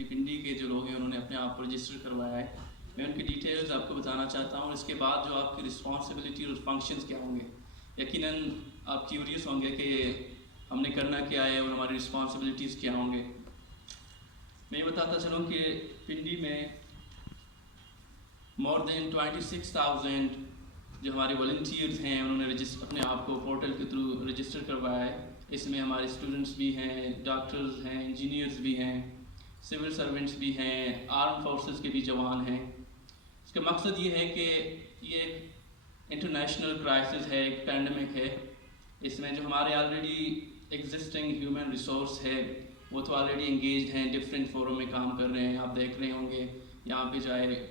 अभी पिंडी के जो लोग हैं उन्होंने अपने आप को रजिस्टर करवाया है। मैं उनकी डिटेल्स आपको बताना चाहता हूँ और इसके बाद जो आपकी रिस्पॉन्सिबिलिटी और फंक्शंस क्या होंगे। यकीनन आप क्यूरियस होंगे कि हमने करना क्या है और हमारी रिस्पॉन्सिबिलिटीज़ क्या होंगे। मैं ये बताता चलूँ कि पिंडी में मोर देन 26,000 जो हमारे वॉलंटियर्स हैं उन्होंने अपने आप को पोर्टल के थ्रू रजिस्टर करवाया है। इसमें हमारे स्टूडेंट्स भी हैं, डॉक्टर्स हैं, इंजीनियर्स भी हैं, सिविल सर्वेंट्स भी हैं, आर्म फोर्सेस के भी जवान हैं। इसका मकसद ये है कि ये इंटरनेशनल क्राइसिस है, एक पैंडमिक है। इसमें जो हमारे ऑलरेडी एग्जिस्टिंग ह्यूमन रिसोर्स है वो तो ऑलरेडी इंगेज्ड हैं, डिफरेंट फोरम में काम कर रहे हैं। आप देख रहे होंगे यहाँ पे चाहे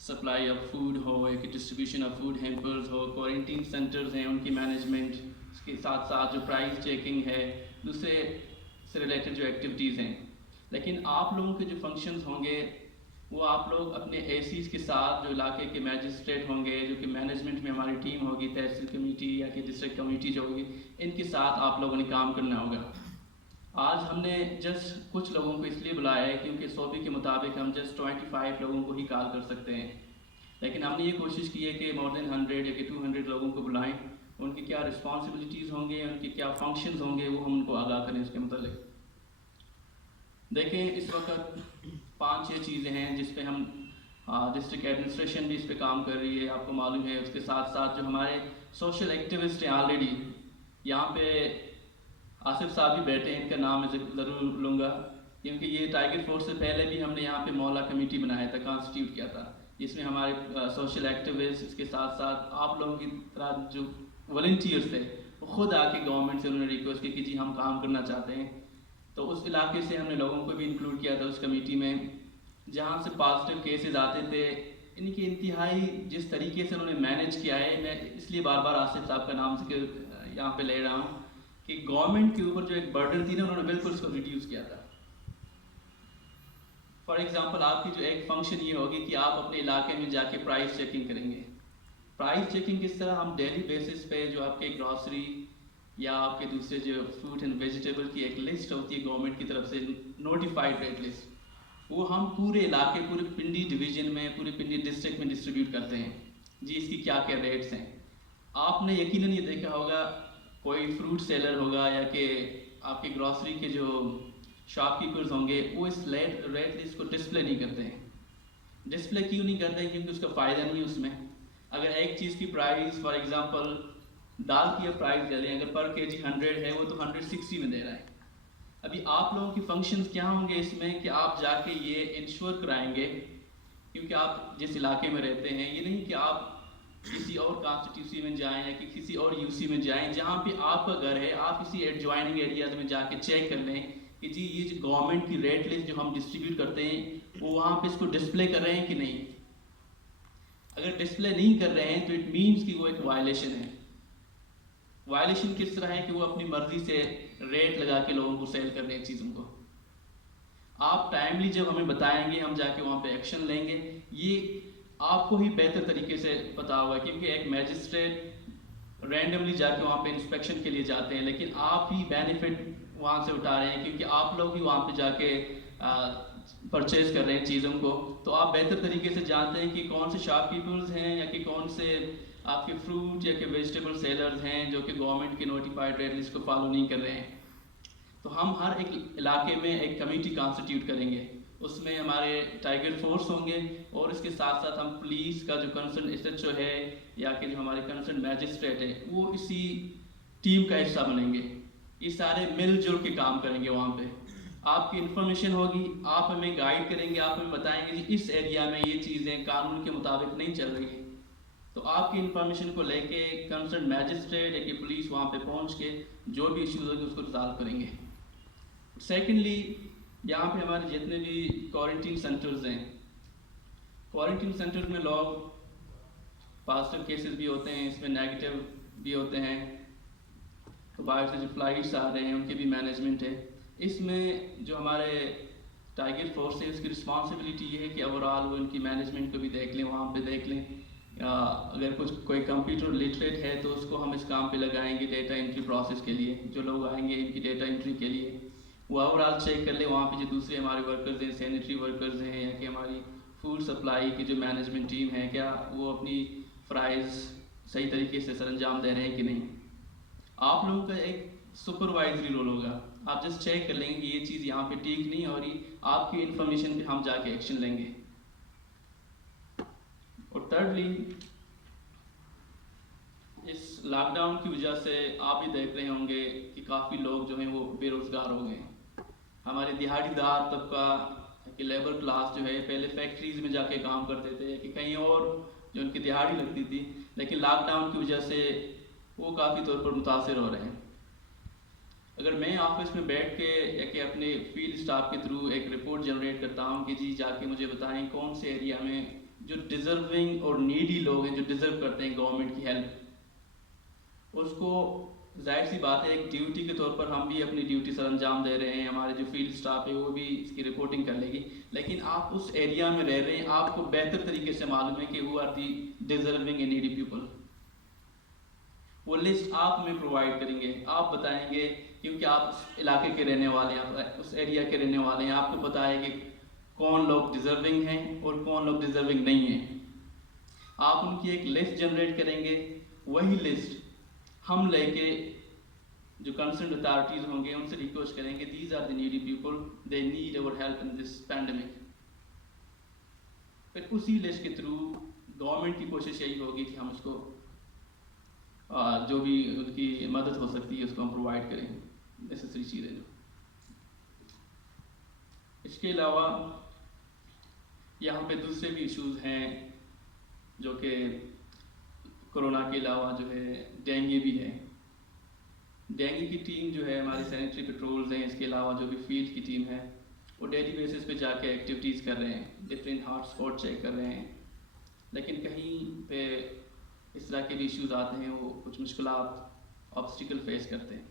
सप्लाई ऑफ फूड हो या कि डिस्ट्रीब्यूशन ऑफ फूड हैम्पर्स हो, क्वारंटीन सेंटर्स हैं उनकी मैनेजमेंट, इसके साथ साथ जो प्राइस चेकिंग है, दूसरे से रिलेटेड जो एक्टिविटीज़ हैं। लेकिन आप लोगों के जो फंक्शंस होंगे वो आप लोग अपने एसीज़ के साथ, जो इलाके के मैजिस्ट्रेट होंगे, जो कि मैनेजमेंट में हमारी टीम होगी, तहसील कमेटी या कि डिस्ट्रिक्ट कमेटी जो होगी, इनके साथ आप लोगों ने काम करना होगा। आज हमने जस्ट कुछ लोगों को इसलिए बुलाया है क्योंकि सोपी के मुताबिक हम जस्ट 25 लोगों को ही कॉल कर सकते हैं। लेकिन हमने ये कोशिश की है कि मोर देन 100 या कि 200 लोगों को बुलाएं, उनकी क्या रिस्पॉन्सिबिलिटीज़ होंगे, उनके क्या फंक्शंस होंगे, वो हम उनको आगाह करें उसके मतलब। देखें, इस वक्त 5-6 चीज़ें हैं जिस पे हम डिस्ट्रिक्ट एडमिनिस्ट्रेशन भी इस पे काम कर रही है, आपको मालूम है। उसके साथ साथ जो हमारे सोशल एक्टिविस्ट हैं ऑलरेडी, यहाँ पे आसिफ साहब भी बैठे हैं, इनका नाम मैं ज़रूर लूँगा क्योंकि ये टाइगर फोर्स से पहले भी हमने यहाँ पे मौला कमेटी बनाया था, कॉन्स्टिट्यूट किया था, जिसमें हमारे सोशल एक्टिविस्ट, इसके साथ साथ आप लोगों की तरह जो वॉलंटियर्स थे वो खुद आके गवर्नमेंट से उन्होंने रिक्वेस्ट की कि जी हम काम करना चाहते हैं। तो उस इलाके से हमने लोगों को भी इंक्लूड किया था उस कमेटी में। जहाँ से पॉजिटिव केसेस आते थे, इनकी इंतहाई जिस तरीके से उन्होंने मैनेज किया है, मैं इसलिए बार बार आसिफ साहब का नाम से यहाँ पे ले रहा हूँ कि गवर्नमेंट के ऊपर जो एक बर्डन थी ना, उन्होंने बिल्कुल उसको रिड्यूस किया था। फॉर एग्जांपल, आपकी जो एक फंक्शन ये होगी कि आप अपने इलाके में जाके प्राइस चेकिंग करेंगे। प्राइस चेकिंग किस तरह, हम डेली बेसिस पे जो आपके ग्रॉसरी या आपके दूसरे जो फ्रूट एंड वेजिटेबल की एक लिस्ट होती है गवर्नमेंट की तरफ से, नोटिफाइड रेट लिस्ट, वो हम पूरे इलाके, पूरे पिंडी डिवीजन में, पूरे पिंडी डिस्ट्रिक्ट में डिस्ट्रीब्यूट करते हैं जी इसकी क्या क्या रेट्स हैं। आपने यकीनन ये देखा होगा, कोई फ्रूट सेलर होगा या कि आपके ग्रॉसरी के जो शॉपकीपर्स होंगे, वो इस रेट लिस्ट को डिस्प्ले नहीं करते हैं। डिस्प्ले क्यों नहीं करते हैं? क्योंकि उसका फ़ायदा नहीं है उसमें। अगर एक चीज़ की प्राइस, फॉर एग्जांपल दाल की प्राइस ले लें, अगर पर केजी 100 है, वो तो 160 में दे रहा है। अभी आप लोगों की फंक्शंस क्या होंगे इसमें कि आप जाके ये इंश्योर कराएंगे, क्योंकि आप जिस इलाके में रहते हैं, ये नहीं कि आप किसी और कॉन्स्टिट्यूंसी में जाएं या कि किसी और यूसी में जाएं जहाँ पे आपका घर है, आप इसी एडजॉइनिंग एरियाज में जाके चेक कर लें कि जी ये जो गवर्नमेंट की रेट लिस्ट जो हम डिस्ट्रीब्यूट करते हैं वो वहाँ पे इसको डिस्प्ले कर रहे हैं कि नहीं। अगर डिस्प्ले नहीं कर रहे हैं तो इट मीन्स कि वो एक वायलेशन है। वायलेशन किस तरह है कि वो अपनी मर्जी से रेट लगा के लोगों को सेल कर रहे हैं चीज़ों को। आप टाइमली जब हमें बताएंगे, हम जाके वहाँ पे एक्शन लेंगे। ये आपको ही बेहतर तरीके से पता होगा क्योंकि एक मैजिस्ट्रेट रैंडमली जाके वहाँ पे इंस्पेक्शन के लिए जाते हैं, लेकिन आप ही बेनिफिट वहाँ से उठा रहे हैं क्योंकि आप लोग ही वहाँ पे जाके परचेज कर रहे हैं चीज़ों को। तो आप बेहतर तरीके से जानते हैं कि कौन से शॉपकीपर्स हैं या कि कौन से आपके फ्रूट या कि वेजिटेबल सेलर्स हैं जो कि गवर्नमेंट की नोटिफाइड रेट लिस्ट को फॉलो नहीं कर रहे हैं। तो हम हर एक इलाके में एक कमेटी कॉन्स्टिट्यूट करेंगे, उसमें हमारे टाइगर फोर्स होंगे और इसके साथ साथ हम पुलिस का जो कंसर्न एसएचओ है या कि जो हमारे कंसर्न मैजिस्ट्रेट है वो इसी टीम का हिस्सा बनेंगे। ये सारे मिलजुल के काम करेंगे। वहाँ पे आपकी इन्फॉर्मेशन होगी, आप हमें गाइड करेंगे, आप हमें बताएंगे कि इस एरिया में ये चीज़ें कानून के मुताबिक नहीं चल रही हैं। तो आपकी इन्फॉर्मेशन को लेके कंसर्न मैजिस्ट्रेट या कि पुलिस वहाँ पे पहुँच के जो भी इश्यूज होंगे उसको रिजॉल्व करेंगे। सेकेंडली, यहाँ पे हमारे जितने भी क्वारंटीन सेंटर्स हैं, क्वारंटीन सेंटर्स में लोग पॉजिटिव केसेस भी होते हैं, इसमें नेगेटिव भी होते हैं। तो बाहर से जो फ्लाइट्स आ रहे हैं उनकी भी मैनेजमेंट है। इसमें जो हमारे टाइगर फोर्स है उसकी रिस्पॉन्सिबिलिटी ये है कि ओवरऑल वो इनकी मैनेजमेंट को भी देख लें, वहाँ पे देख लें। अगर कोई कंप्यूटर लिटरेट है तो उसको हम इस काम पे लगाएंगे डेटा एंट्री प्रोसेस के लिए, जो लोग आएंगे इनकी डेटा एंट्री के लिए। वो ओवरऑल चेक कर ले, वहाँ पे जो दूसरे हमारे वर्कर्स हैं, सैनिटरी वर्कर्स हैं, या कि हमारी फूड सप्लाई की जो मैनेजमेंट टीम है, क्या वो अपनी फ़्राइज़ सही तरीके से सरअंजाम दे रहे हैं कि नहीं। आप लोगों का एक सुपरवाइजरी रोल होगा, आप जस्ट चेक कर लेंगे कि ये चीज़ यहाँ पे ठीक नहीं हो रही, आपकी इन्फॉर्मेशन पे हम जाके एक्शन लेंगे। और थर्डली, इस लॉकडाउन की वजह से आप भी देख रहे होंगे कि काफ़ी लोग जो हैं वो बेरोज़गार हो गए। हमारे दिहाड़ीदार तबका कि लेबर क्लास जो है पहले फैक्ट्रीज़ में जाके काम करते थे कि कहीं और जो उनकी दिहाड़ी लगती थी, लेकिन लॉकडाउन की वजह से वो काफ़ी तौर पर मुतासर हो रहे हैं। अगर मैं ऑफिस में बैठ के या कि अपने फील्ड स्टाफ के थ्रू एक रिपोर्ट जनरेट करता हूँ कि जी जाके मुझे बताएं कौन से एरिया में जो डिज़र्विंग और नीडी लोग हैं, जो डिज़र्व करते हैं गवर्नमेंट की हेल्प, उसको जाहिर सी बात है एक ड्यूटी के तौर पर हम भी अपनी ड्यूटी सर अंजाम दे रहे हैं, हमारे जो फील्ड स्टाफ है वो भी इसकी रिपोर्टिंग कर लेगी। लेकिन आप उस एरिया में रह रहे हैं, आपको बेहतर तरीके से मालूम है कि वो are the deserving and needy people. वो लिस्ट आप हमें प्रोवाइड करेंगे, आप बताएंगे, क्योंकि आप उस इलाके के रहने वाले हैं, उस एरिया के रहने वाले हैं, आपको पता है कि कौन लोग डिजर्विंग हैं और कौन लोग डिजर्विंग नहीं हैं। आप उनकी एक लिस्ट जनरेट करेंगे, वही लिस्ट हम लेके जो कंसर्न अथॉरिटीज होंगे उनसे रिक्वेस्ट करेंगे, these are the needy people, they need our help in this pandemic. फिर उसी लिस्ट के थ्रू गवर्नमेंट की कोशिश यही होगी कि हम उसको जो भी उनकी मदद हो सकती है उसको हम प्रोवाइड करें, नेसेसरी चीज़ें जो। इसके अलावा यहाँ पे दूसरे भी इश्यूज हैं जो कि कोरोना के अलावा जो है डेंगू भी है। डेंगू की टीम जो है, हमारी सैनिटरी पेट्रोल्स हैं, इसके अलावा जो भी फील्ड की टीम है वो डेली बेसिस पे जाके एक्टिविटीज़ कर रहे हैं, डिफरेंट हॉट स्पॉट चेक कर रहे हैं। लेकिन कहीं पे इस तरह के भी इश्यूज आते हैं, वो कुछ मुश्किलात ऑब्स्टिकल फेस करते हैं।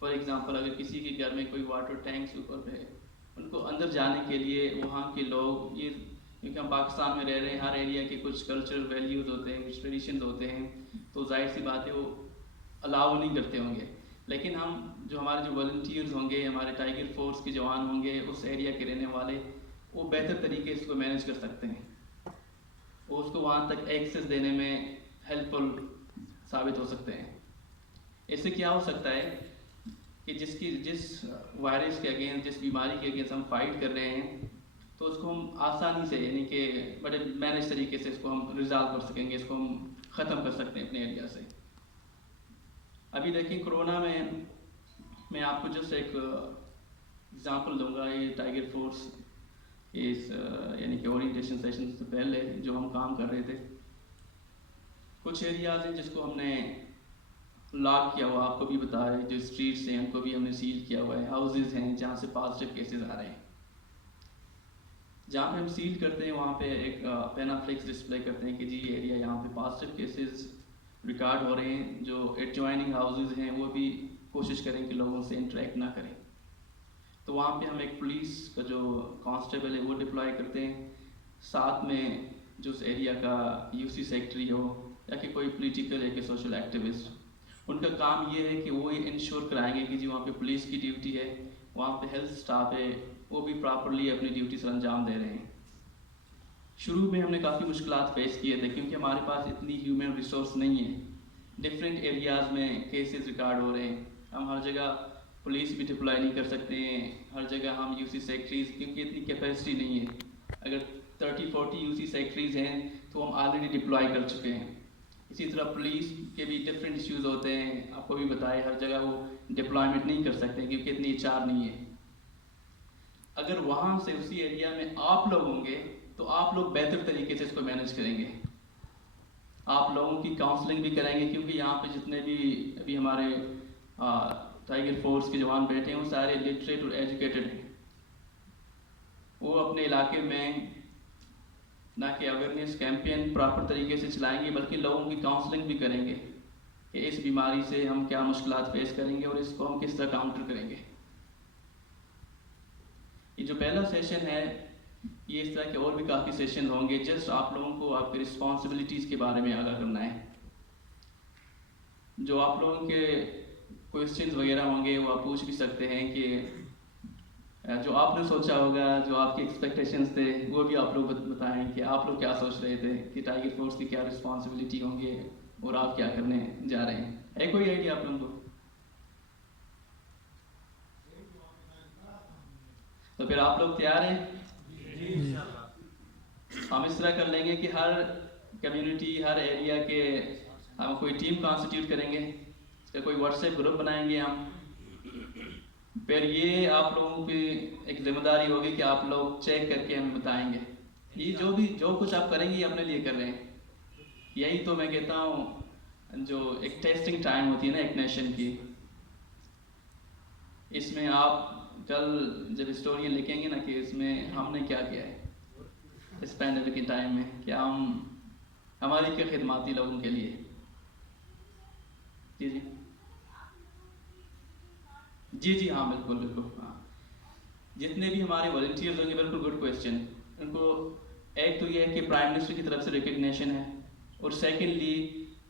फॉर एग्ज़ाम्पल, अगर किसी के घर में कोई वाटर टैंक्स ऊपर पे है, उनको अंदर जाने के लिए वहाँ के लोग, ये क्योंकि हम पाकिस्तान में रह रहे हैं, हर एरिया के कुछ कल्चरल वैल्यूज़ होते हैं, कुछ ट्रेडिशंस होते हैं, तो जाहिर सी बात है वो अलाउ नहीं करते होंगे। लेकिन हम जो हमारे जो वॉलंटियर्स होंगे, हमारे टाइगर फोर्स के जवान होंगे, उस एरिया के रहने वाले, वो बेहतर तरीके से इसको मैनेज कर सकते हैं, वो उसको वहाँ तक एक्सेस देने में हेल्पफुल साबित हो सकते हैं। इससे क्या हो सकता है कि जिस वायरस के अगेंस्ट, जिस बीमारी के अगेंस्ट हम फाइट कर रहे हैं, तो उसको हम आसानी से, यानी कि बड़े मैनेज तरीके से इसको हम रिजॉल्व कर सकेंगे, इसको हम ख़त्म कर सकते हैं अपने एरिया से। अभी देखिए कोरोना में मैं आपको जस्ट एक एग्जांपल दूंगा। ये टाइगर फोर्स इस यानी कि ओरिएंटेशन सेशन से पहले जो हम काम कर रहे थे, कुछ एरियाज हैं जिसको हमने लॉक किया हुआ, आपको भी बताया, जो स्ट्रीट्स हैं उनको भी हमने सील किया हुआ है, हाउसेज हैं जहाँ से पॉजिटिव केसेस आ रहे हैं। जहाँ पे हम सील करते हैं वहाँ पे एक पेनाफ्लेक्स डिस्प्ले करते हैं कि जी ये एरिया, यहाँ पे पॉजिटिव केसेस रिकॉर्ड हो रहे हैं। जो एडजॉइनिंग हाउसेज हैं वो भी कोशिश करें कि लोगों से इंटरेक्ट ना करें। तो वहाँ पे हम एक पुलिस का जो कांस्टेबल है वो डिप्लॉय करते हैं, साथ में जो उस एरिया का यूसी सेक्रेटरी हो या कि कोई पॉलिटिकल या कि सोशल एक्टिविस्ट, उनका काम ये है कि वो ये इंश्योर कराएंगे कि जी वहाँ पे पुलिस की ड्यूटी है, वहाँ पे हेल्थ स्टाफ है, वो भी प्रॉपरली अपनी ड्यूटी से अंजाम दे रहे हैं। शुरू में हमने काफ़ी मुश्किलात फेस किए थे क्योंकि हमारे पास इतनी ह्यूमन रिसोर्स नहीं है। डिफरेंट एरियाज़ में केसेस रिकॉर्ड हो रहे हैं, हम हर जगह पुलिस भी डिप्लॉय नहीं कर सकते हैं, हर जगह हम यूसी सेक्रेटरीज, क्योंकि इतनी कैपेसिटी नहीं है। अगर 30-40 यूसी सेक्रेटरीज हैं तो हम ऑलरेडी डिप्लॉय कर चुके हैं। इसी तरह पुलिस के भी डिफरेंट इश्यूज़ होते हैं, आपको भी बताए, हर जगह वो डिप्लॉयमेंट नहीं कर सकते क्योंकि इतनी HR नहीं है। अगर वहाँ से उसी एरिया में आप लोग होंगे तो आप लोग बेहतर तरीके से इसको मैनेज करेंगे, आप लोगों की काउंसलिंग भी करेंगे, क्योंकि यहाँ पे जितने भी अभी हमारे टाइगर फोर्स के जवान बैठे हैं वो सारे लिटरेट और एजुकेटेड हैं। वो अपने इलाके में ना कि अवेयरनेस कैंपेन प्रॉपर तरीके से चलाएंगे, बल्कि लोगों की काउंसलिंग भी करेंगे कि इस बीमारी से हम क्या मुश्किलात फेस करेंगे और इसको हम किस तरह काउंटर करेंगे। ये जो पहला सेशन है, ये इस तरह के और भी काफ़ी सेशन होंगे। जस्ट आप लोगों को आपकी रिस्पॉन्सिबिलिटीज़ के बारे में आगाह करना है। जो आप लोगों के क्वेश्चंस वगैरह होंगे वो आप पूछ भी सकते हैं कि जो आपने सोचा होगा, जो आपके एक्सपेक्टेशंस थे, वो भी आप लोग बताएं कि आप लोग क्या सोच रहे थे कि टाइगर फोर्स की क्या रिस्पॉन्सिबिलिटी होंगे और आप क्या करने जा रहे हैं। है कोई आइडिया आप लोगों को? तो फिर आप लोग तैयार हैं? हम इस तरह कर लेंगे कि हर कम्युनिटी, हर एरिया के हम कोई टीम कॉन्स्टिट्यूट करेंगे, इसका कोई व्हाट्सएप ग्रुप बनाएंगे हम। फिर ये आप लोगों की एक जिम्मेदारी होगी कि आप लोग चेक करके हमें बताएंगे ये जो कुछ आप करेंगे ये अपने लिए कर रहे हैं। यही तो मैं कहता हूँ जो एक टेस्टिंग टाइम होती है ना एक नेशन की, इसमें आप कल जब हिस्टोरियन लिखेंगे ना कि इसमें हमने क्या किया है इस पैंडेमिक के टाइम में, क्या हम हमारी क्या खिदमाती लोगों के लिए। जी जी जी जी हाँ बिल्कुल बिल्कुल हाँ। जितने भी हमारे वॉलंटियर्स होंगे, बिल्कुल गुड क्वेश्चन। उनको एक तो ये है कि प्राइम मिनिस्टर की तरफ से रिकग्निशन है, और सेकेंडली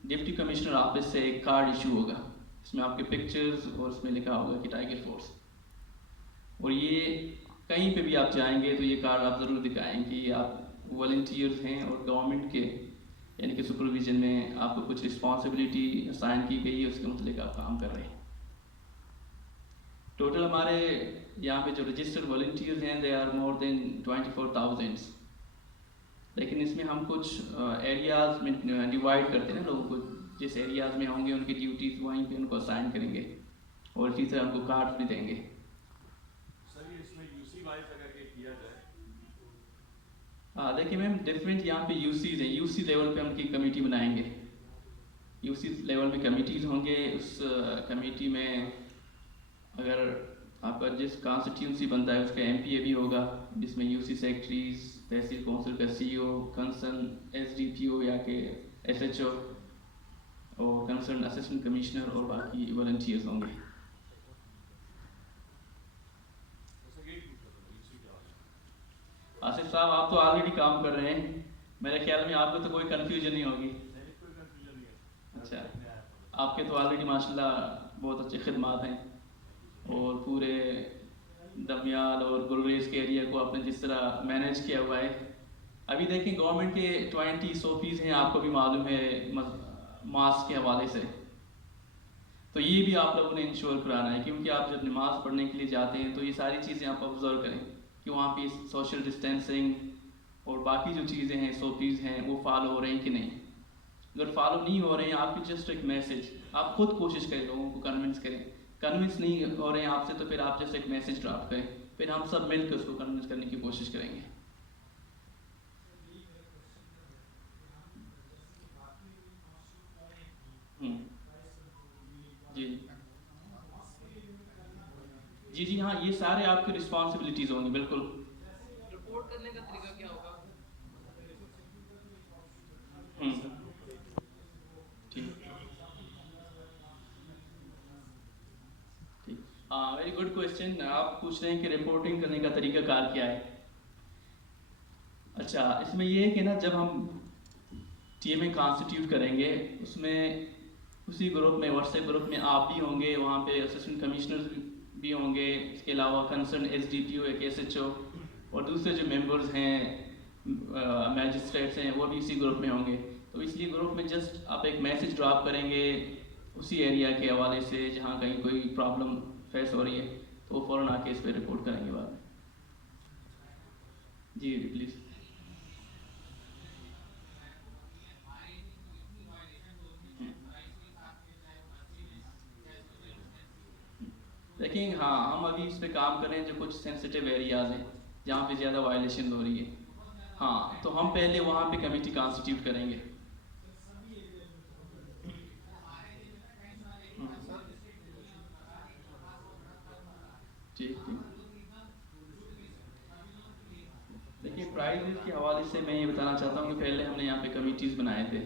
डिप्टी कमिश्नर ऑफिस से एक कार्ड इशू होगा, इसमें आपके पिक्चर्स और उसमें लिखा होगा कि टाइगर फोर्स। और ये कहीं पे भी आप जाएंगे तो ये कार्ड आप ज़रूर दिखाएं कि आप वॉलंटियर्स हैं और गवर्नमेंट के यानी कि सुपरविजन में आपको कुछ रिस्पॉन्सिबिलिटी असाइन की गई है, उसके मतलब आप काम कर रहे हैं। टोटल हमारे यहाँ पे जो रजिस्टर्ड वॉलंटियर्स हैं दे आर मोर देन 24,000। लेकिन इसमें हम कुछ एरियाज में डिवाइड करते हैं ना लोगों को, जिस एरियाज में होंगे उनकी ड्यूटीज वहीं पे उनको असाइन करेंगे और इसी तरह उनको कार्ड भी देंगे। देखिए मैम, डिफरेंट यहाँ पे यूसीज हैं, यूसी लेवल पे हम की कमेटी बनाएंगे, यूसी लेवल में कमेटीज होंगे। उस कमेटी में अगर आपका जिस कॉन्स्टिट्यूंसी बनता है उसका एमपीए भी होगा, जिसमें यूसी सेक्रेटरीज, तहसील कौंसिल का सीईओ, कंसर्न एसडीपीओ या के एसएचओ और कंसर्न असिस्टेंट कमिश्नर और बाकी वॉलंटियर्स होंगे। आसिफ साहब, आप तो ऑलरेडी काम कर रहे हैं, मेरे ख्याल में आपको तो कोई कंफ्यूजन नहीं होगी। अच्छा, आपके तो ऑलरेडी माशाल्लाह बहुत अच्छे खिदमात हैं और पूरे दमियाल और गुलरेज के एरिया को आपने जिस तरह मैनेज किया हुआ है। अभी देखें गवर्नमेंट के 20 SOPs हैं, आपको भी मालूम है मास्क के हवाले से, तो ये भी आप लोगों ने इंश्योर कराना है, क्योंकि आप जब नमाज़ पढ़ने के लिए जाते हैं तो ये सारी चीज़ें आप ऑब्जर्व करें कि वहाँ पे सोशल डिस्टेंसिंग और बाकी जो चीज़ें हैं SOPs हैं वो फॉलो हो रही हैं कि नहीं। अगर फॉलो नहीं हो रहे हैं, आपकी जस्ट एक मैसेज, आप खुद कोशिश करें लोगों को कन्विंस करें। कन्विंस नहीं हो रहे हैं आपसे तो फिर आप जस्ट एक मैसेज ड्राफ्ट करें, फिर हम सब मिलकर उसको कन्विंस करने की कोशिश करेंगे। जी जी जी हाँ, ये सारे आपकी रिस्पॉन्सिबिलिटीज़ होंगी बिल्कुल। रिपोर्ट करने का तरीका क्या होगा? ठीक ठीक हाँ, वेरी गुड क्वेश्चन। आप पूछ रहे हैं कि रिपोर्टिंग करने का तरीका कार क्या है। अच्छा, इसमें ये है कि ना जब हम टीमें कॉन्स्टिट्यूट करेंगे उसमें उसी ग्रुप में, व्हाट्सएप ग्रुप में आप भी होंगे, वहाँ पे असिस्टेंट कमिश्नर भी होंगे, इसके अलावा कंसर्न एसडीपीओ एक एसएचओ और दूसरे जो मेंबर्स हैं मैजिस्ट्रेट्स हैं वो भी इसी ग्रुप में होंगे। तो इसलिए ग्रुप में जस्ट आप एक मैसेज ड्रॉप करेंगे उसी एरिया के हवाले से जहाँ कहीं कोई प्रॉब्लम फेस हो रही है, तो वो फ़ौरन आके इस पर रिपोर्ट करेंगे बाद में। जी प्लीज़। देखिए हाँ, हम अभी इस पे काम कर रहे हैं, जो कुछ सेंसिटिव एरियाज हैं जहाँ पे ज़्यादा वायलेशन हो रही है। हाँ, तो हम पहले वहाँ पे कमेटी कॉन्स्टिट्यूट करेंगे। ठीक ठीक। देखिए प्राइजेस के हवाले से मैं ये बताना चाहता हूँ कि पहले हमने यहाँ पे कमिटीज़ बनाए थे।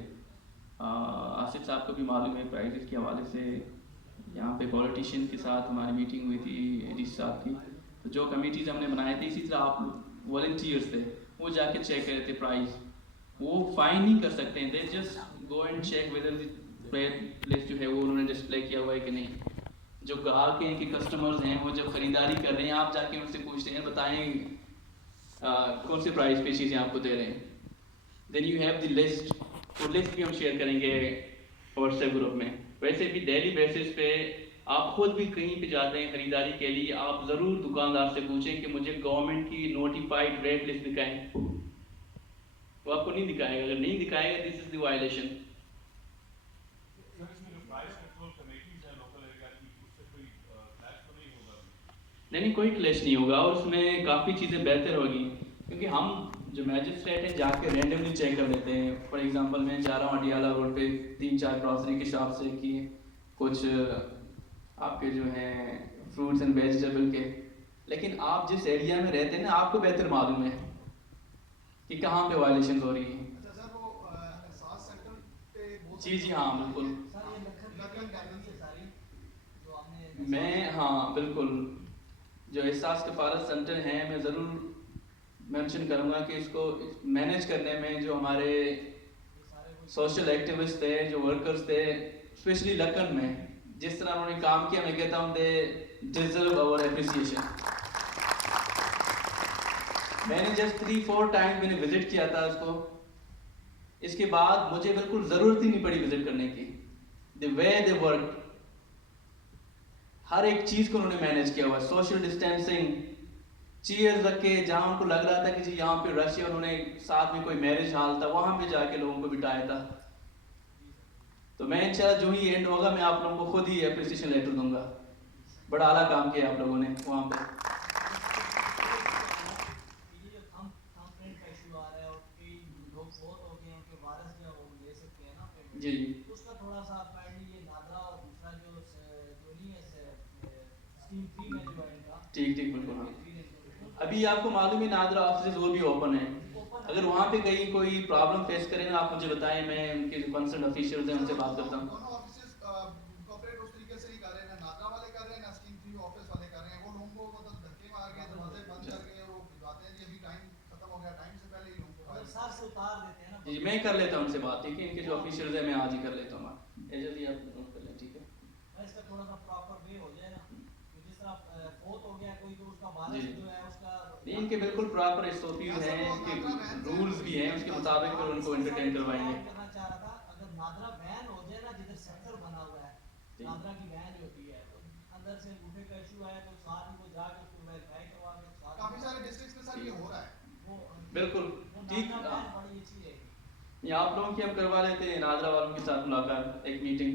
आसिफ साहब को भी मालूम है, प्राइजेस के हवाले से यहाँ पे पॉलिटिशियन के साथ हमारी मीटिंग हुई थी एडिस साहब की, तो जो कमिटीज़ हमने बनाए थे, इसी तरह आप वॉल्टियर्स थे वो जाके चेक कर रहे थे प्राइस। वो फाइन नहीं कर सकते हैं, they just go and check whether place जो है वो उन्होंने डिस्प्ले किया हुआ है कि नहीं। जो ग्राहक हैं कि कस्टमर्स हैं वो जब खरीदारी कर रहे हैं आप जाके उनसे पूछते हैं बताएं कौन से प्राइस पे चीज़ें आपको दे रहे हैं, then you have the list, वो लिस्ट भी हम शेयर करेंगे व्हाट्सएप ग्रुप में। वैसे भी डेली बेसिस पे आप खुद भी कहीं पे जाते हैं खरीदारी के लिए, आप ज़रूर दुकानदार से पूछें कि मुझे गवर्नमेंट की नोटिफाइड रेट लिस्ट दिखाएं। वो आपको नहीं दिखाएगा, अगर नहीं दिखाएगा दिस इज द वायलेशन। नहीं कोई क्लैश नहीं होगा और उसमें काफ़ी चीज़ें बेहतर होगी, क्योंकि हम जो मैजिस्ट्रेट है जाके रैंडमली चेक कर लेते हैं। फॉर एग्जांपल मैं जा रहा हूँ अडियाला रोड पे 3-4 ग्रॉसरी की शॉप से कि कुछ आपके जो हैं फ्रूट्स एंड वेजिटेबल के, लेकिन आप जिस एरिया में रहते हैं ना आपको बेहतर मालूम है कि कहाँ पे वायलेशन हो रही है। जी हाँ बिल्कुल, मैं हाँ बिल्कुल जो एहसास कफालत सेंटर हैं मैं ज़रूर मेंशन करूँगा कि इसको मैनेज करने में जो हमारे सोशल एक्टिविस्ट थे, जो वर्कर्स थे, स्पेशली लखन में जिस तरह उन्होंने काम किया, मैं कहता हूँ दे डिजर्व आवर एप्रिसिएशन। मैंने जस्ट 3-4 टाइम मैंने विजिट किया था उसको, इसके बाद मुझे बिल्कुल ज़रूरत ही नहीं पड़ी विजिट करने की। द वे दे वर्क, हर एक चीज़ को उन्होंने मैनेज किया हुआ, सोशल डिस्टेंसिंग, चेयर रख के जहाँ उनको लग रहा था कि जी यहाँ पे रश है, उन्होंने साथ में कोई मैरिज हॉल था वहाँ पे जाके लोगों को बिठाया था। तो मैं इंशाल्लाह जो ही एंड होगा मैं आप लोगों को खुद ही एप्रिसिएशन लेटर दूंगा, बड़ा आला काम किया आप लोगों ने वहाँ पे। जी उसका थोड़ा सा ये नादरा और दूसरा जो नहीं है स्कीम 3 में जो आएगा, ठीक बिल्कुल। हाँ अभी आपको मालूम है नादरा ऑफिस वो भी ओपन है, अगर वहाँ पे कहीं कोई प्रॉब्लम फेस करें ना आप मुझे बताएं, मैं उनके जो कंसर्न ऑफिशियल्स हैं उनसे बात करता हूँ। दोनों ऑफिसेस कोऑपरेट उस तरीके से नहीं कर रहे हैं, ना नादरा वाले कर रहे हैं ना स्कीम 3 ऑफिस वाले कर रहे हैं। वो लोगों को मतलब धक्के मार के दरवाजे बंद करके वो भिजवाते हैं, अभी टाइम खत्म हो गया, टाइम से पहले ही लोगों को सर से उतार देते हैं ना। जी मैं कर लेता हूँ उनसे बात, ठीक है, इनके जो ऑफिशियल्स हैं मैं आज ही कर लेता हूँ, जल्दी आप नोट कर लें, ठीक है। इसका थोड़ा सा प्रॉपर वे हो जाए ना, जिस तरह फोर्थ हो गया कोई तो उसका वारिस जो है उसका इनके बिल्कुल प्रॉपर एसओपीज हैं, इनके रूल्स भी हैं, उसके मुताबिक फिर उनको एंटरटेन करवाएंगे। करना चाह रहा था, अगर नादरा वैन हो जाए ना जिधर सेक्टर बना हुआ है, नादरा की वैन जो होती है तो अंदर से अंगूठे का इशू आया तो साथ में को जाके उसको वेरीफाई करवा के काफी सारे डिस्ट्रिक्ट्स में सर ये हो रहा है। वो बिल्कुल ठीक, बड़ी अच्छी है। ये आप लोगों की हम करवा लेते हैं नादरा वालों के साथ मुलाकात, एक मीटिंग,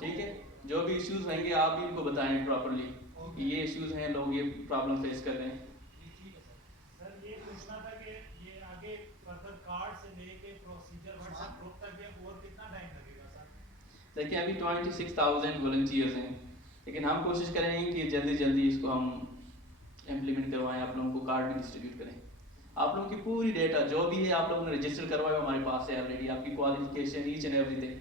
ठीक है। जो भी इश्यूज होंगे आप भी इनको बताएं प्रॉपरली कि ये इश्यूज हैं, लोग ये प्रॉब्लम फेस कर रहे हैं। सर ये पूछना था कि ये आगे फर्दर कार्ड से लेके प्रोसीजर व्हाट्सएप ग्रुप तक ये और कितना टाइम लगेगा सर? देखिए अभी 26,000 वॉलंटियर्स हैं, लेकिन हम कोशिश करेंगे कि जल्दी इसको हम इम्प्लीमेंट करवाएं, आप लोगों को कार्ड भी डिस्ट्रीब्यूट करें। आप लोगों की पूरी डेटा जो भी है आप लोगों ने रजिस्टर करवाया हमारे पास है ऑलरेडी, आपकी क्वालिफिकेशन ईच एंड एवरीथिंग।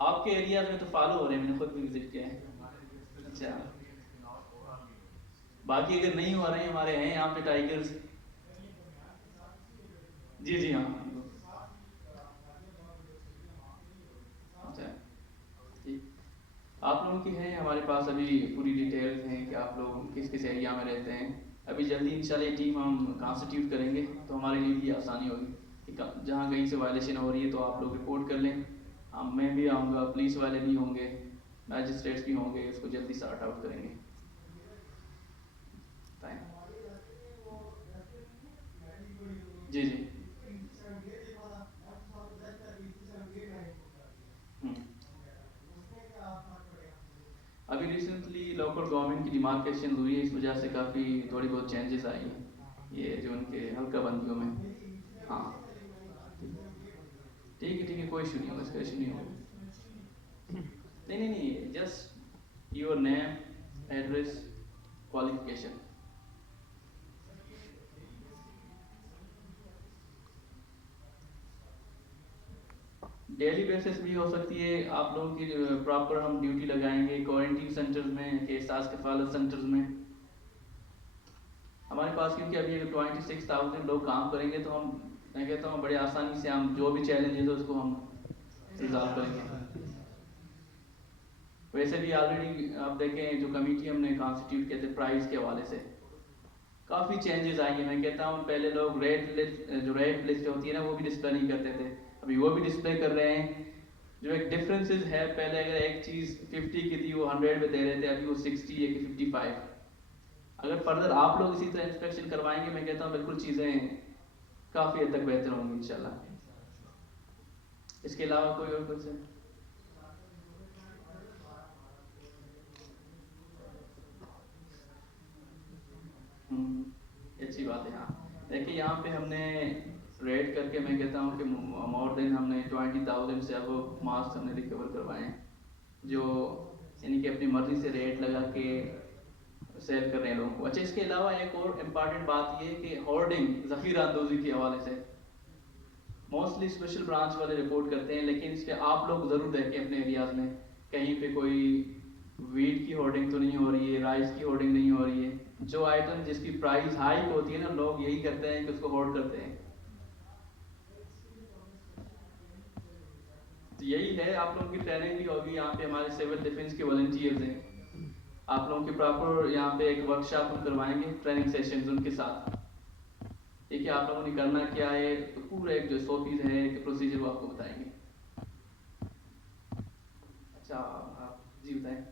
आपके एरिया में तो फॉलो हो रहे हैं, मैंने खुद भी विजिट किया है। अच्छा, बाकी अगर नहीं हो रहे हैं हमारे हैं यहाँ पे टाइगर्स। जी हाँ अच्छा ठीक, आप लोगों की है हमारे पास अभी पूरी डिटेल्स हैं कि आप लोग किस किस एरिया में रहते हैं। अभी जल्दी इंशाल्लाह टीम हम कॉन्स्टिट्यूट करेंगे तो हमारे लिए भी आसानी होगी कि जहाँ कहीं से वायलेशन हो रही है तो आप लोग रिपोर्ट कर लें, मैं भी आऊँगा, पुलिस वाले भी होंगे, मैजिस्ट्रेट्स भी होंगे, इसको जल्दी सॉर्ट आउट करेंगे। जी अभी रिसेंटली लोकल गवर्नमेंट की डिमार्केशन हुई है, इस वजह से काफ़ी थोड़ी बहुत चेंजेस आई हैं ये जो उनके हल्का बंदियों में। हाँ ठीक है कोई इशू नहीं होगा, इसका इशू नहीं होगा। नहीं just your name address qualification. Daily basis भी हो सकती है आप लोगों की, प्रॉपर हम ड्यूटी लगाएंगे क्वारंटीन सेंटर्स में के एहसास कफालत सेंटर्स में हमारे पास, क्योंकि अभी 26,000 लोग काम करेंगे तो हम मैं कहता हूँ बड़े आसानी से हम जो भी चैलेंजेस है उसको हम रिजॉल्व करेंगे। वैसे भी ऑलरेडी आप देखें जो कमेटी हमने कॉन्स्टिट्यूट किए थे प्राइस के हवाले से काफ़ी चेंजेस आएंगे। मैं कहता हूँ पहले लोग रेट लिस्ट जो रेट लिस्ट होती है ना वो भी डिस्प्ले नहीं करते थे, अभी वो भी डिस्प्ले कर रहे हैं। जो एक डिफरेंसेस है, पहले अगर एक चीज़ 50 की थी वो 100 में दे रहे थे, अभी वो 60 है कि 55। अगर फर्दर आप लोग इसी तरह इंस्पेक्शन करवाएंगे मैं कहता हूँ बिल्कुल चीज़ें काफ़ी हद तक बेहतर होंगी इंशाल्लाह। इसके अलावा कोई और क्वेश्चन? अच्छी बात है। हाँ देखिए यहाँ पे हमने रेट करके मैं कहता हूँ कि मोर देन हमने 20,000 से अब मास्क हमने रिकवर करवाए हैं, जो यानी कि अपनी मर्जी से रेट लगा के सेल कर रहे हैं लोगों को। अच्छा, इसके अलावा एक और इम्पॉर्टेंट बात ये कि होर्डिंग ज़ख़ीरा अंदोज़ी के हवाले से मोस्टली स्पेशल ब्रांच वाले रिपोर्ट करते हैं, लेकिन इस पर आप लोग ज़रूर देखें अपने एरियाज़ में कहीं पे कोई वीट की होर्डिंग तो नहीं हो रही है, राइस की होर्डिंग नहीं हो रही है। जो आइटम जिसकी प्राइस हाई होती है ना, लोग यही करते हैं कि उसको होल्ड करते हैं। तो यही है, आप लोगों की ट्रेनिंग भी होगी। यहाँ पे हमारे सिविल डिफेंस के वॉलंटियर्स हैं, आप लोगों की प्रॉपर यहाँ पे एक वर्कशॉप हम करवाएंगे, ट्रेनिंग सेशंस उनके साथ। ठीक है, आप लोगों ने करना क्या है, तो पूरा एक जो SOPs है कि प्रोसीजर वो आपको बताएंगे। अच्छा आप जी बताएं।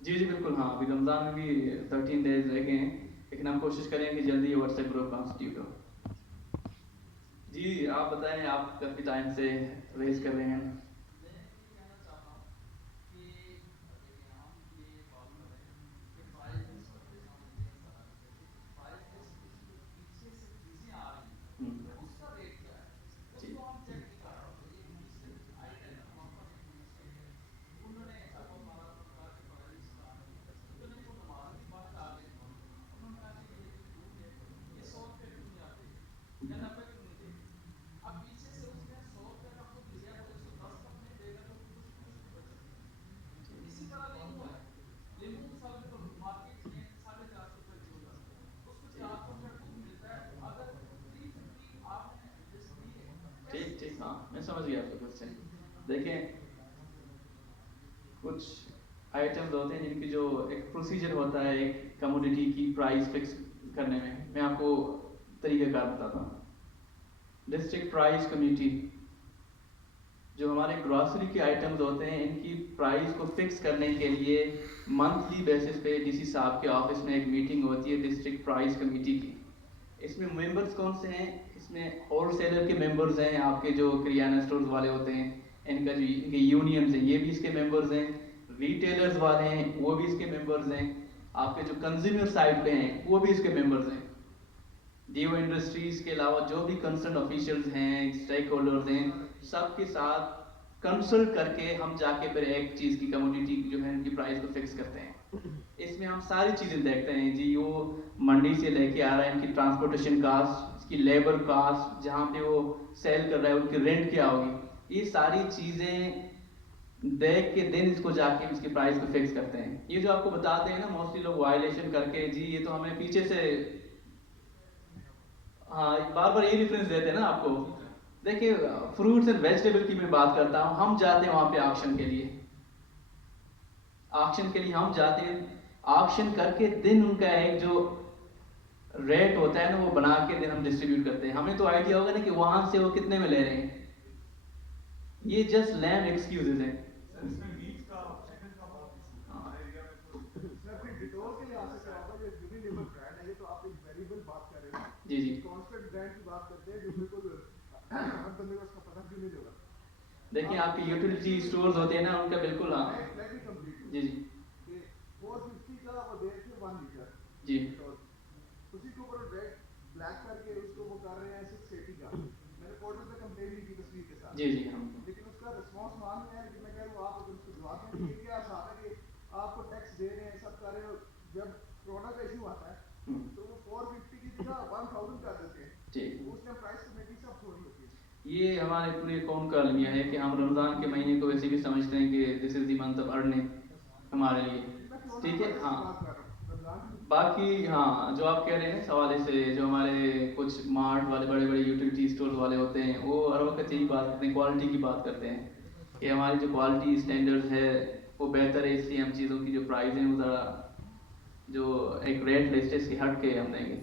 जी जी बिल्कुल, हाँ अभी रमज़ान में भी 13 डेज रह गए हैं, लेकिन हम कोशिश करेंगे कि जल्दी व्हाट्सएप ग्रुप कॉन्स्टिट्यूट हो। जी आप बताएं, आप काफ़ी टाइम से रेज कर रहे हैं। ठीक ठीक, हाँ मैं समझ गया आपका क्वेश्चन। देखें कुछ आइटम्स होते हैं जिनकी जो एक प्रोसीजर होता है एक कमोडिटी की प्राइस फिक्स करने में, मैं आपको तरीक़ाकार बताता हूँ। डिस्ट्रिक्ट प्राइस कमेटी जो हमारे ग्रॉसरी के आइटम्स होते हैं इनकी प्राइस को फिक्स करने के लिए मंथली बेसिस पे DC साहब के ऑफिस में एक मीटिंग होती है डिस्ट्रिक्ट प्राइस कमेटी की। इसमें मेंबर्स कौन से हैं? इसमें होलसेलर के मेंबर्स हैं, आपके जो किराना स्टोर्स वाले होते हैं इनका जो इनके यूनियंस हैं ये भी इसके मेंबर्स हैं, रिटेलर्स वाले हैं वो भी इसके मेंबर्स हैं, आपके जो कंज्यूमर साइड पे हैं वो भी इसके मेंबर्स हैं। डीओ इंडस्ट्रीज के अलावा जो भी कंसर्न ऑफिशियल्स हैं, स्टेक होल्डर्स हैं, सबके साथ कंसल्ट करके हम जाके फिर एक चीज़ की कमोडिटी जो है उनकी प्राइस को फिक्स करते हैं। इसमें हम सारी चीज़ें देखते हैं जी, वो मंडी से लेके आ रहा है, इनकी ट्रांसपोर्टेशन कास्ट, इसकी लेबर कास्ट, जहाँ पे वो सेल कर रहा है उनकी रेंट क्या होगी, ये सारी चीज़ें देख के दिन इसको जाके इसकी प्राइस को फिक्स करते हैं। ये जो आपको बताते हैं ना मोस्टली लोग वायलेशन करके, जी ये तो हमें पीछे से हाँ बार बार यही रेफरेंस देते हैं ना आपको। देखिए फ्रूट्स एंड वेजिटेबल की मैं बात करता हूँ, हम जाते हैं वहाँ पे ऑक्शन के लिए, ऑक्शन के लिए हम जाते हैं, ऑक्शन करके दिन उनका एक जो रेट होता है ना वो बना के दिन हम डिस्ट्रीब्यूट करते हैं। हमें तो आइडिया होगा ना कि वहां से वो कितने में ले रहे हैं, ये जस्ट लैम एक्सक्यूजेज हैं। जी जी देखिए आपके यूटिलिटी स्टोर्स होते हैं ना उनका बिल्कुल हाँ जी जी 450 का वो दे के 1 लीटर जी उसी के ऊपर रेड ब्लैक करके उसको वो कर रहे हैं 680 का। मैंने पोर्टल पे कंप्लेन भी की तस्वीर के साथ, जी जी हम लेकिन उसका रिस्पांस मान नहीं आया। लेकिन मैं कह रहा हूँ आप अगर उसको जवाब दें ये क्या हिसाब है कि आपको टैक्स दे रहे हैं सब कर रहे हो, जब कोरोना का इशू आता है तो वो 450 की जगह 1000 कर देते हैं, ठीक। उस टाइम प्राइस कमेटी सब थोड़ी होती है। ये हमारे पूरे कौम का अलमिया है कि हम रमज़ान के महीने को वैसे भी समझते हैं कि this is the month of earning, हमारे लिए, ठीक है। हाँ बाकी हाँ जो आप कह रहे हैं इस हवाले से, जो हमारे कुछ मार्ट वाले बड़े बड़े यूटिलिटी स्टोर वाले होते हैं वो हर वक्त यही बात करते हैं, क्वालिटी की बात करते हैं कि हमारी जो क्वालिटी स्टैंडर्ड्स है वो बेहतर है, इसलिए हम चीज़ों की जो प्राइस है वो ज़रा जो एक रेट लिस्ट है इसकी हट के हम देंगे।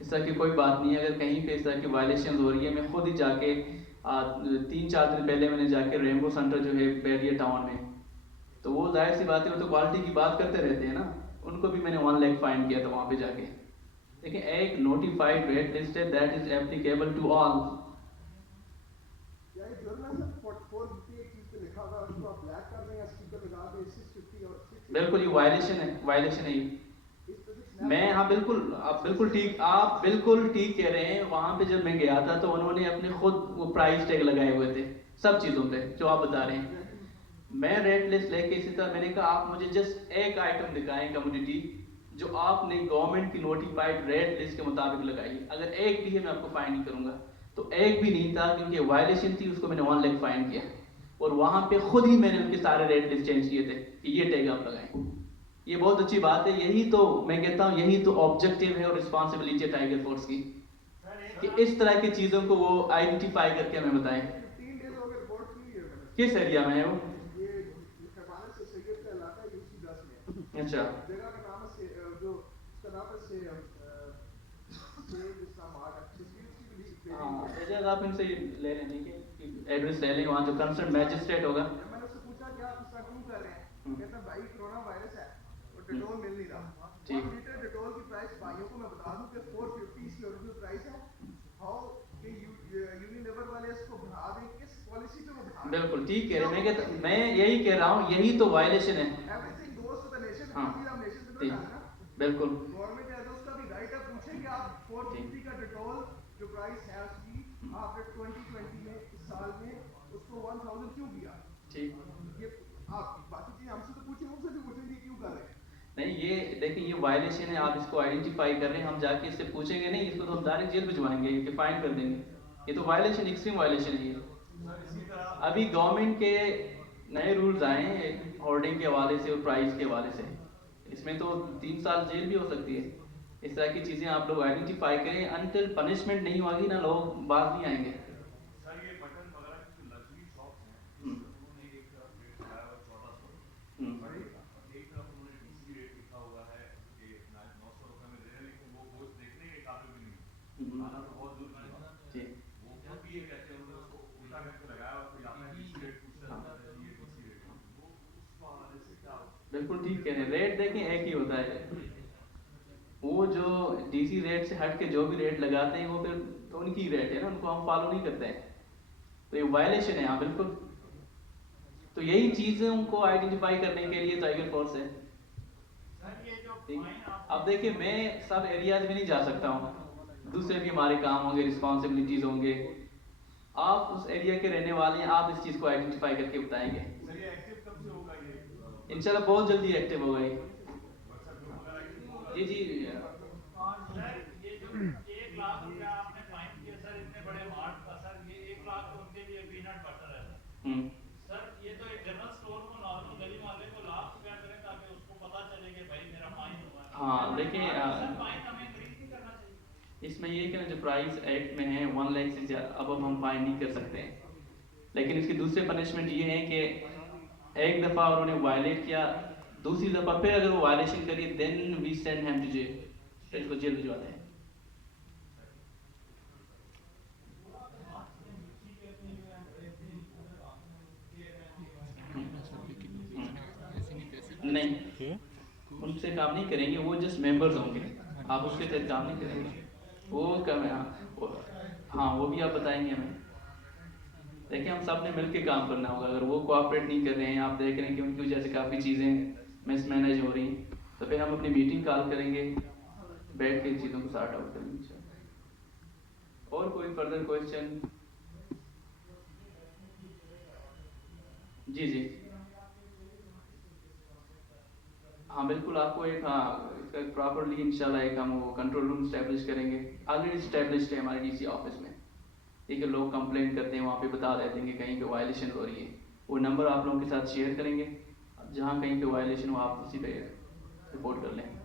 इस तरह की कोई बात नहीं है। अगर कहीं पे इस तरह की वायलेशन हो रही है, मैं खुद ही जाके 3-4 दिन पहले मैंने जाके रेनबो सेंटर जो है बैरियर टाउन में, तो वो जाहिर सी बात है वो तो क्वालिटी की बात करते रहते हैं ना, उनको भी मैंने 1 लाख फाइन किया था वहाँ पे जाके। देखिए एक नोटिफाइड रेट लिस्ट है that is applicable to all. या ये जो ना सर 450 एक चीज पे लिखा हुआ है उसको आप ब्लैक कर दें या स्टिकर लगा दें 650 और 650। बिल्कुल ये वायलेशन है, वायलेशन है ये। इस पे भी snap मैं हाँ बिल्कुल, आप बिल्कुल ठीक कह रहे हैं। वहाँ पे जब मैं गया था तो उन्होंने अपने खुद वो प्राइस टैग लगाए हुए थे सब चीज़ों पे जो आप बता रहे हैं। मैं रेट लिस्ट लेके इसी तरह मैंने कहा आप मुझे जस्ट एक आइटम दिखाएं कम्युनिटी जो आपने गवर्नमेंट की नोटिफाइड रेट लिस्ट के मुताबिक लगाई, अगर एक भी है मैं आपको फाइन नहीं करूंगा। तो एक भी नहीं था क्योंकि वायलेशन थी, उसको मैंने 1 लाख फाइन किया और वहां पे खुद ही मैंने उनके सारे रेट लिस्ट चेंज किए थे कि ये टैग आप लगाएं। ये बहुत अच्छी बात है, यही तो मैं कहता हूँ यही तो ऑब्जेक्टिव है और रिस्पॉन्सिबिलिटी है टाइगर फोर्स की कि इस तरह की चीज़ों को वो आइडेंटिफाई करके हमें बताएं। 15 डेज हो गए रिपोर्ट की हुई है मैंने। किस एरिया में है वो? ये खैबाना से सैयद का इलाका है यूसी 10 में। अच्छा जगह का नाम है जो उसका नाम है से इस्लाम आर्ट है। हाँ एजाज आप इनसे ले लें, ठीक है कि एड्रेस ले लें, वहाँ जो कंसर्न मैजिस्ट्रेट होगा। मैंने उससे पूछा कि आप इसका क्यों कर रहे हैं, कहता भाई कोरोना वायरस है और डेटोल मिल नहीं रहा। ठीक। 1 लीटर डेटोल की प्राइस भाइयों को मैं बता दूं कि 450 इसकी ओरिजिनल प्राइस है। हाउ कि यूनिलीवर वाले इसको बढ़ा दें, किस पॉलिसी पे वो बढ़ा दें? बिल्कुल ठीक कह रहे हैं, मैं यही कह रहा हूँ यही तो वायलेशन है। Everything goes to the nation, हाँ। हम नेशन पे तो ठीक डालना। बिल्कुल गवर्नमेंट है तो उसका भी राइट है, पूछे कि आप 450 का डेटोल जो प्राइस है उसकी आपने 2020 में इस साल में उसको 1000 क्यों किया? ठीक। ये आप बाकी चीजें हमसे तो पूछे, उनसे भी पूछेंगे क्यों कर रहे हैं। नहीं ये देखिए ये वायलेशन है, आप इसको आइडेंटिफाई कर रहे हैं, हम जाके इससे पूछेंगे नहीं, इसको तो हम डायरेक्ट जेल भिजवाएंगे, ये फाइन कर देंगे। ये तो वायलेशन, एक्सट्रीम वायलेशन है ये। अभी गवर्नमेंट के नए रूल्स आए हैं होर्डिंग के हवाले से और प्राइस के हवाले से, इसमें तो 3 साल जेल भी हो सकती है। इस तरह की चीज़ें आप लोग आइडेंटिफाई करें, अनटिल पनिशमेंट नहीं होगी ना लोग बाहर नहीं आएंगे। सर ये बटन वगैरह की लग्जरी शॉप्स हैं, उन्होंने एक तरफ रेट लगाया हुआ 1400, एक तरफ उन्होंने डीसी रेट लिखा हुआ है कि 900 रुपए में दे रहे हैं, लेकिन वो गोश्त देखने के काबिल भी नहीं, खाना तो बहुत दूर की बात है। वो खुद भी ये कहते हैं उन्होंने उसको उल्टा करके लगाया और फिर आपने डीसी रेट पूछा जाता है, ये डीसी रेट वो उस हवाले से क्या? बिल्कुल ठीक कह रहे हैं, रेट देखें एक ही होता है। वो जो डीसी रेट से हट के जो भी रेट लगाते हैं वो फिर तो उनकी रेट है ना, उनको हम फॉलो नहीं करते हैं, तो ये वायलेशन है। हाँ बिल्कुल, तो यही चीज़ें उनको आइडेंटिफाई करने के लिए टाइगर फोर्स है। अब देखिए मैं सब एरियाज में नहीं जा सकता हूँ, दूसरे भी हमारे काम होंगे, रिस्पॉन्सिबिलिटीज होंगे। आप उस एरिया के रहने वाले हैं, आप इस चीज़ को आइडेंटिफाई करके बताएंगे। सर ये एक्टिव कब से होगा ये? इंशाल्लाह बहुत जल्दी एक्टिव होगा ये। जी जी सर ये जो 1 लाख रुपया आपने फाइन किया सर इतने बड़े मार्ट का, सर ये 1 लाख तो उनके लिए पीनट बटर है सर। ये तो एक जनरल स्टोर को नॉर्मल गली वाले को लाख रुपया करें ताकि उसको पता चले कि भाई मेरा फाइन हुआ है। हाँ देखिए सर फाइन हमें इंक्रीज नहीं करना चाहिए। इसमें ये कि जो प्राइस एक्ट में है 1 लाख से अब हम फाइन नहीं कर सकते हैं, लेकिन इसकी दूसरे पनिशमेंट ये है कि एक दफ़ा उन्होंने वायलेट किया, दूसरी दफ़ा फिर अगर वो वायलेशन करी then we send him to jail, फिर इसको जेल भिजवाते हैं। नहीं उनसे काम नहीं करेंगे, वो जस्ट मेंबर्स होंगे, आप उसके तहत काम नहीं करेंगे। वो कम हाँ वो भी आप बताएंगे हमें। देखिए हम सब ने मिलकर काम करना होगा, अगर वो कोऑपरेट नहीं कर रहे हैं, आप देख रहे हैं कि उनकी वजह से काफ़ी चीज़ें मिसमैनेज हो रही हैं, तो फिर हम अपनी मीटिंग कॉल करेंगे, बैठ के चीज़ों को सॉर्ट आउट करेंगे। और कोई फर्दर क्वेश्चन? जी जी हाँ बिल्कुल, आपको एक इसका प्रॉपरली इंशाल्लाह एक हम वो कंट्रोल रूम स्टैब्लिश करेंगे, ऑलरेडी स्टैब्लिश्ड है हमारे डीसी ऑफिस में। ठीक है, लोग कंप्लेंट करते हैं वहाँ पे बता देते हैं कि कहीं पे वायलेशन हो रही है, वो नंबर आप लोगों के साथ शेयर करेंगे। जहाँ कहीं पे वायलेशन हो आप उसी पे रिपोर्ट कर लें।